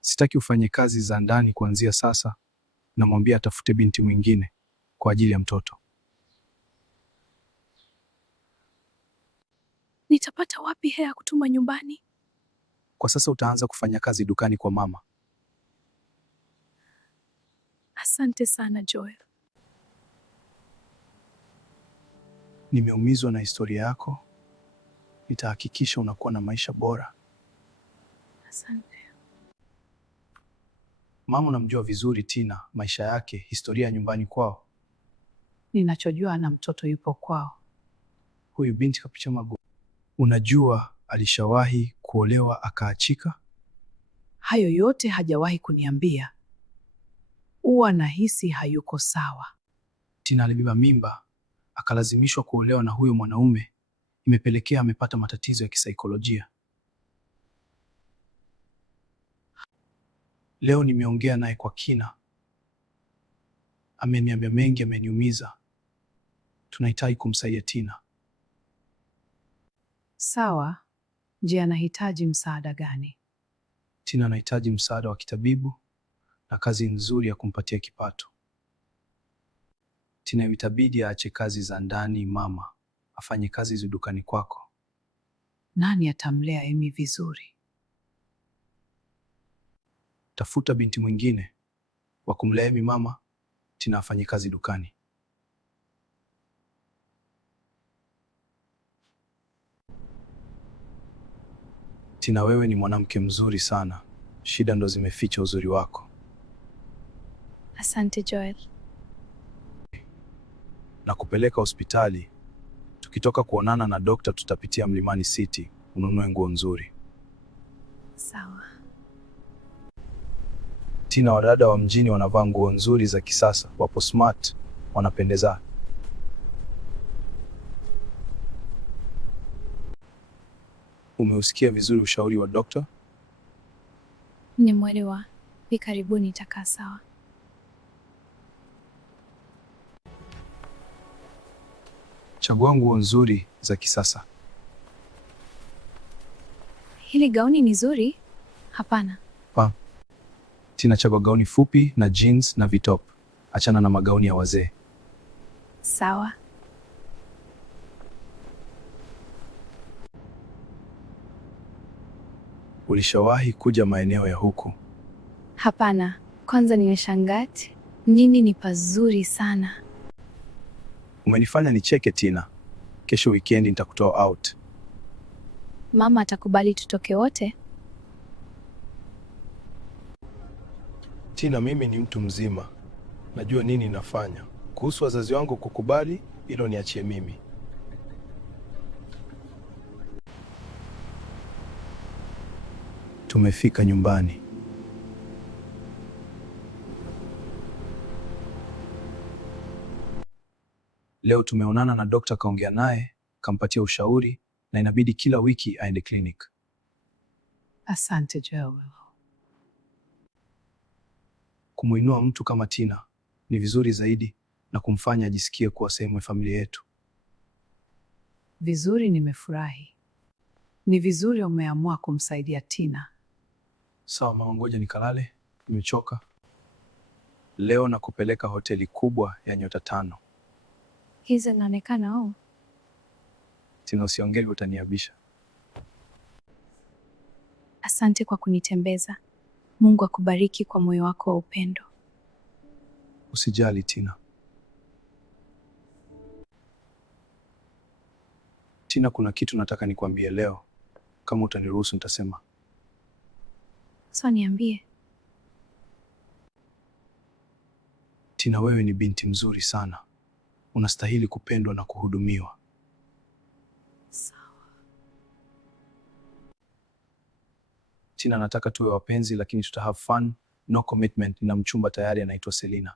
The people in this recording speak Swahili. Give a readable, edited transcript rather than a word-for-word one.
Sitaki ufanye kazi za ndani kuanzia sasa. Namwambia atafute binti mwingine kwa ajili ya mtoto. Nitapata wapi hela ya kutuma nyumbani? Kwa sasa utaanza kufanya kazi dukani kwa mama. Asante sana Joel. Nimeumizwa na historia yako. Nitahakikisha unakuwa na maisha bora. Asante. Mama unamjua vizuri Tina, maisha yake, historia ya nyumbani kwao. Ninachojua na mtoto yupo kwao. Huyu binti kapicha mago. Unajua alishawahi kuolewa akaachika? Hayo yote hajawahi kuniambia. Huwa nahisi hayuko sawa. Tina alibeba mimba, akalazimishwa kuolewa na huyo mwanaume. Imepelekea amepata matatizo ya kisaikolojia. Leo nimeongea naye kwa kina. Ameniambia mengi, ameniumiza. Tunahitaji kumsaidia Tina. Sawa. Je, anahitaji msaada gani? Tina anahitaji msaada wa kitabibu na kazi nzuri ya kumpatia kipato. Tina itabidi aache kazi za ndani mama, afanye kazi za dukani kwako. Nani atamlea Emi vizuri? Tafuta binti mwingine wa kumlea Emi mama, Tina afanye kazi dukani. Tina, wewe ni mwanamke mzuri sana. Shida ndo zimeficha uzuri wako. Asante Joel. Na kupeleka hospitali. Tukitoka kuonana na dokta tutapitia Mlimani City, ununue nguo nzuri. Sawa. Tina, wadada wa mjini wanavaa nguo nzuri za kisasa, wapo smart, wanapendeza. Umeusikia vizuri ushauri wa dokta? Nimwelewa. Hivi karibuni itakaa sawa. Chagua nguo nzuri za kisasa. Hili gauni ni zuri? Hapana. Tina, chagua gauni fupi na jeans na vitop. Achana na magauni ya wazee. Sawa. Ulishawahi kuja maeneo ya huku? Hapana. Kwanza nimeshangaa. Mjini ni pazuri sana. Umenifanya nicheke Tina. Kesho weekend nitakutoa out. Mama atakubali tutoke wote? Tina, mimi ni mtu mzima. Najua nini nafanya. Kuhusu wazazi wangu kukubali, hilo niachie mimi. Tumefika nyumbani. Leo tumeonana na dokta, kaongea naye, kampatia ushauri na inabidi kila wiki aende clinic. Asante Joel. Kumuinua mtu kama Tina ni vizuri zaidi na kumfanya ajisikie kuwa sehemu ya familia yetu. Vizuri, nimefurahi. Ni vizuri umeamua kumsaidia Tina. Sawa mama, ngoja nikalale, nimechoka. Leo nakupeleka hoteli kubwa ya nyota 5. Hizi zinaonekana au? Tina, usiongee utaniabisha. Asante kwa kunitembeza. Mungu akubariki kwa moyo wako wa upendo. Usijali Tina. Tina, kuna kitu nataka nikwambie leo. Kama utaniruhusu nitasema. Sawa, niambie. Tina, wewe ni binti mzuri sana. Unastahili kupendwa na kuhudumiwa. Sawa. Tina, nataka tuwe wapenzi lakini tuta have fun, no commitment. Nina mchumba tayari anaitwa Selina.